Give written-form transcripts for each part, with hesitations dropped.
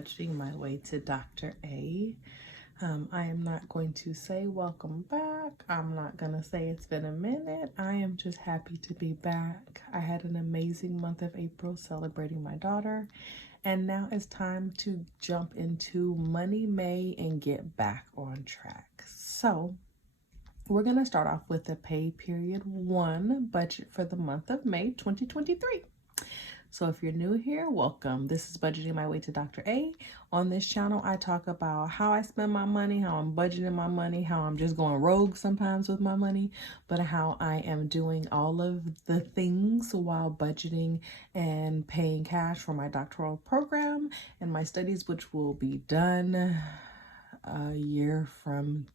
Budgeting My Way to Dr. A. I am not going to say welcome back. I'm not going to say it's been a minute. I am just happy to be back. I had an amazing month of April celebrating my daughter. And now it's time to jump into Money May and get back on track. So we're going to start off with the pay period 1 budget for the month of May 2023. So if you're new here, welcome. This is Budgeting My Way to Dr. A. On this channel, I talk about how I spend my money, how I'm budgeting my money, how I'm just going rogue sometimes with my money, but how I am doing all of the things while budgeting and paying cash for my doctoral program and my studies, which will be done a year from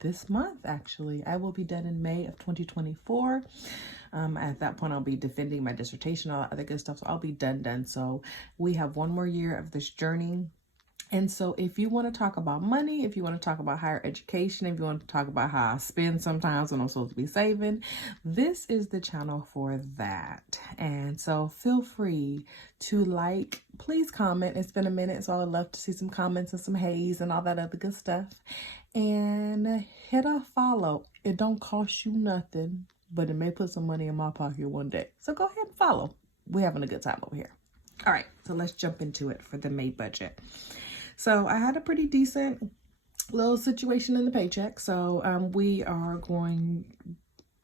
this month. Actually, I will be done in May of 2024. At that point, I'll be defending my dissertation, all that other good stuff. So I'll be done. So we have one more year of this journey. And so if you want to talk about money, if you want to talk about higher education, if you want to talk about how I spend sometimes when I'm supposed to be saving, this is the channel for that. And so feel free to please comment. It's been a minute, so I would love to see some comments and some haze and all that other good stuff. And hit a follow. It don't cost you nothing, but it may put some money in my pocket one day. So go ahead and follow. We're having a good time over here. All right, so let's jump into it for the May budget. So I had a pretty decent little situation in the paycheck. So we have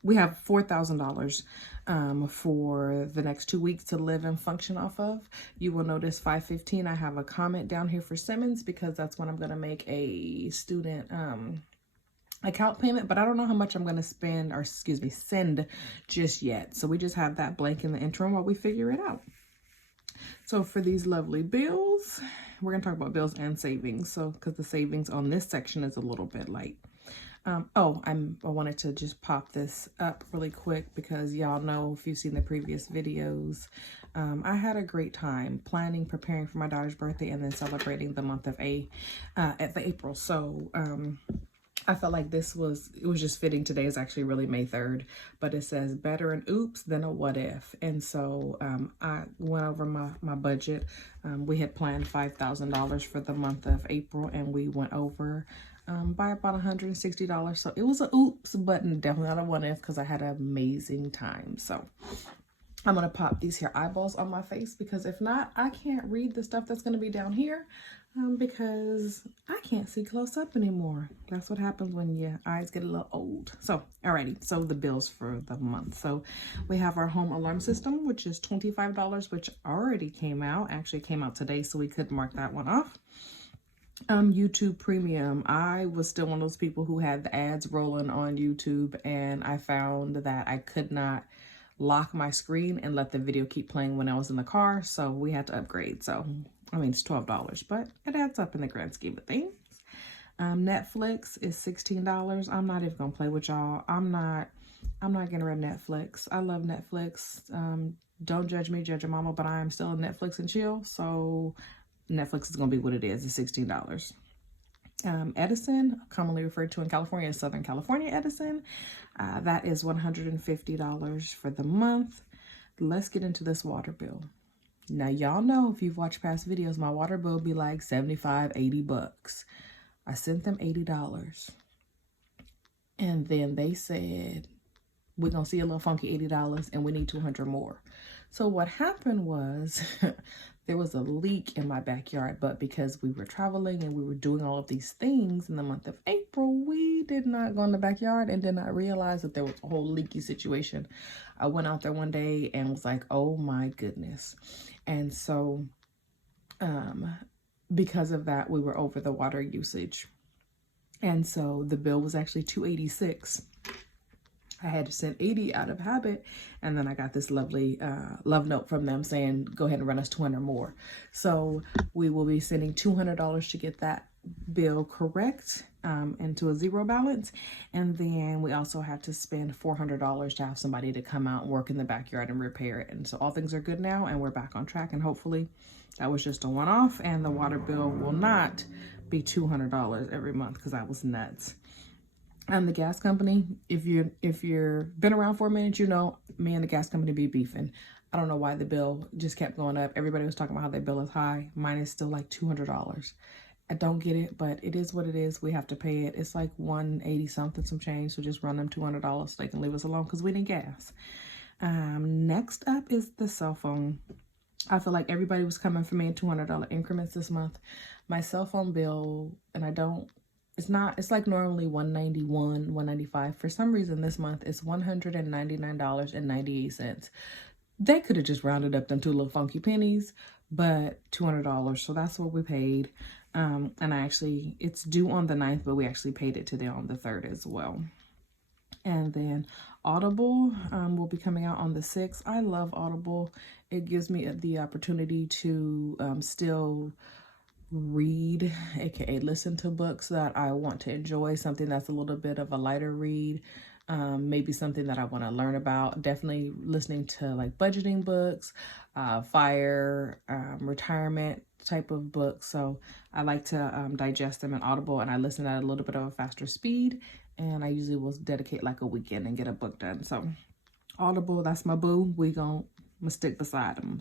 $4,000 for the next 2 weeks to live and function off of. You will notice 515, I have a comment down here for Simmons because that's when I'm going to make a student account payment, but I don't know how much I'm going to send just yet. So we just have that blank in the interim while we figure it out. So for these lovely bills, we're going to talk about bills and savings. So because the savings on this section is a little bit light. I wanted to just pop this up really quick because y'all know, if you've seen the previous videos, I had a great time planning, preparing for my daughter's birthday, and then celebrating the month of April. So I felt like it was just fitting. Today is actually really May 3rd, but it says better an oops than a what if. And so I went over my budget. We had planned $5,000 for the month of April, and we went over by about $160. So it was a oops, but definitely not a what if, because I had an amazing time. So I'm going to pop these here eyeballs on my face, because if not, I can't read the stuff that's going to be down here because I can't see close up anymore. That's what happens when your eyes get a little old. So, alrighty. So the bills for the month. So we have our home alarm system, which is $25, which already came out. Actually came out today, so we could mark that one off. YouTube Premium. I was still one of those people who had the ads rolling on YouTube, and I found that I could not lock my screen and let the video keep playing when I was in the car, so we had to upgrade. So I mean, it's $12, but it adds up in the grand scheme of things. Netflix is $16. I'm not even gonna play with y'all. I'm not getting rid of Netflix. I love Netflix. Don't judge me, judge your mama, but I am still a Netflix and chill, so Netflix is gonna be what it is. It's $16. Edison, commonly referred to in California as Southern California Edison, that is $150 for the month. Let's get into this water bill. Now, y'all know, if you've watched past videos, my water bill be like 75, 80 bucks. I sent them $80. And then they said, we're going to see a little funky $80 and we need 200 more. So what happened was there was a leak in my backyard, but because we were traveling and we were doing all of these things in the month of April, we did not go in the backyard and did not realize that there was a whole leaky situation. I went out there one day and was like, oh my goodness. And so because of that, we were over the water usage. And so the bill was actually $286. I had to send 80 out of habit, and then I got this lovely love note from them saying, go ahead and run us 200 more. So we will be sending $200 to get that bill correct into a zero balance. And then we also have to spend $400 to have somebody to come out and work in the backyard and repair it. And so all things are good now, and we're back on track. And hopefully that was just a one-off, and the water bill will not be $200 every month, because that was nuts. The gas company, if you're been around for a minute, you know me and the gas company be beefing. I don't know why the bill just kept going up. Everybody was talking about how their bill is high. Mine is still like $200. I don't get it, but it is what it is. We have to pay it. It's like 180 something, some change. So just run them $200 so they can leave us alone because we need gas. Next up is the cell phone. I feel like everybody was coming for me in $200 increments this month. My cell phone bill, and it's like normally $191, $195. For some reason this month it's $199.98. They could have just rounded up them two little funky pennies, but $200. So that's what we paid. And it's due on the 9th, but we actually paid it to them on the 3rd as well. And then Audible will be coming out on the 6th. I love Audible. It gives me the opportunity to still read, aka listen to books that I want to enjoy, something that's a little bit of a lighter read. Maybe something that I want to learn about. Definitely listening to like budgeting books, retirement type of books. So I like to digest them in Audible, and I listen at a little bit of a faster speed. And I usually will dedicate like a weekend and get a book done. So Audible, that's my boo. I'm gonna stick beside them.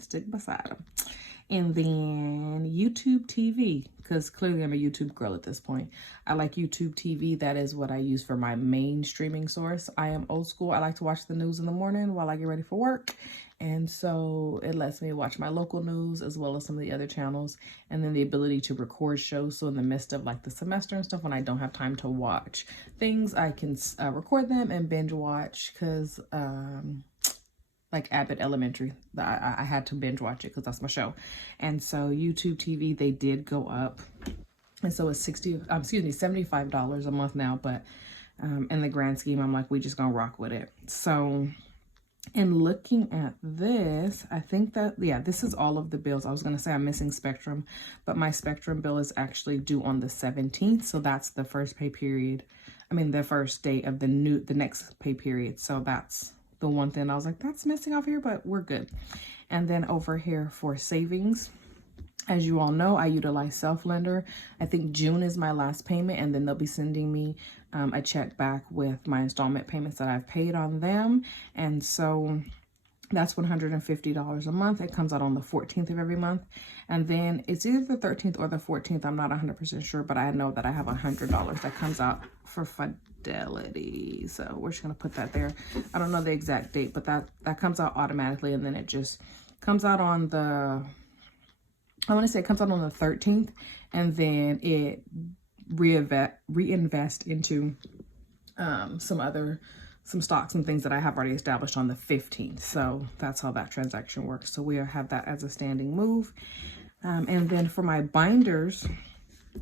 And then YouTube TV, because clearly I'm a YouTube girl at this point. I like YouTube TV. That is what I use for my main streaming source. I am old school. I like to watch the news in the morning while I get ready for work. And so it lets me watch my local news as well as some of the other channels. And then the ability to record shows. So in the midst of like the semester and stuff, when I don't have time to watch things, I can record them and binge watch because like Abbott Elementary. I had to binge watch it because that's my show. And so YouTube TV, they did go up. And so it's $75 a month now. But in the grand scheme, I'm like, we just gonna rock with it. So in looking at this, I think that, yeah, this is all of the bills. I was gonna say I'm missing Spectrum, but my Spectrum bill is actually due on the 17th. So that's the first pay period. The first date of the next pay period. So that's the one thing I was like, that's missing off here, but we're good. And then over here for savings, as you all know, I utilize Self-Lender. I think June is my last payment, and then they'll be sending me a check back with my installment payments that I've paid on them. And so that's $150 a month. It comes out on the 14th of every month. And then it's either the 13th or the 14th. I'm not 100% sure, but I know that I have $100 that comes out for Fidelity. So we're just going to put that there. I don't know the exact date, but that comes out automatically. And then it just comes out on the, I want to say it comes out on the 13th. And then it reinvest into some stocks and things that I have already established on the 15th. So that's how that transaction works. So we have that as a standing move. And then for my binders,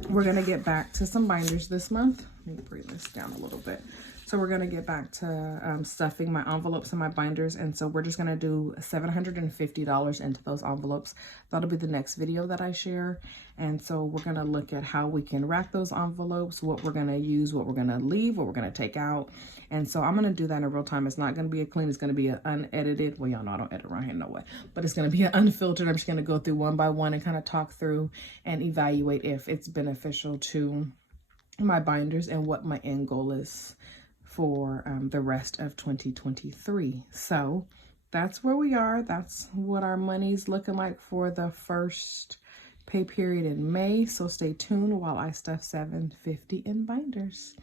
we're going to get back to some binders this month. Let me bring this down a little bit. So we're going to get back to stuffing my envelopes and my binders. And so we're just going to do $750 into those envelopes. That'll be the next video that I share. And so we're going to look at how we can rack those envelopes, what we're going to use, what we're going to leave, what we're going to take out. And so I'm going to do that in real time. It's not going to be a clean. It's going to be an unedited. Well, y'all know I don't edit around here, no way. But it's going to be an unfiltered. I'm just going to go through one by one and kind of talk through and evaluate if it's beneficial to my binders and what my end goal is for the rest of 2023. So that's where we are. That's what our money's looking like for the first pay period in May. So stay tuned while I stuff $750 in binders.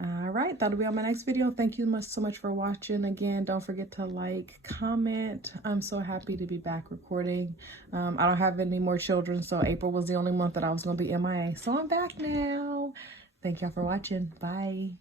All right, that'll be on my next video. Thank you so much for watching. Again, don't forget to like, comment. I'm so happy to be back recording. I don't have any more children, so April was the only month that I was going to be MIA. So I'm back now. Thank y'all for watching. Bye.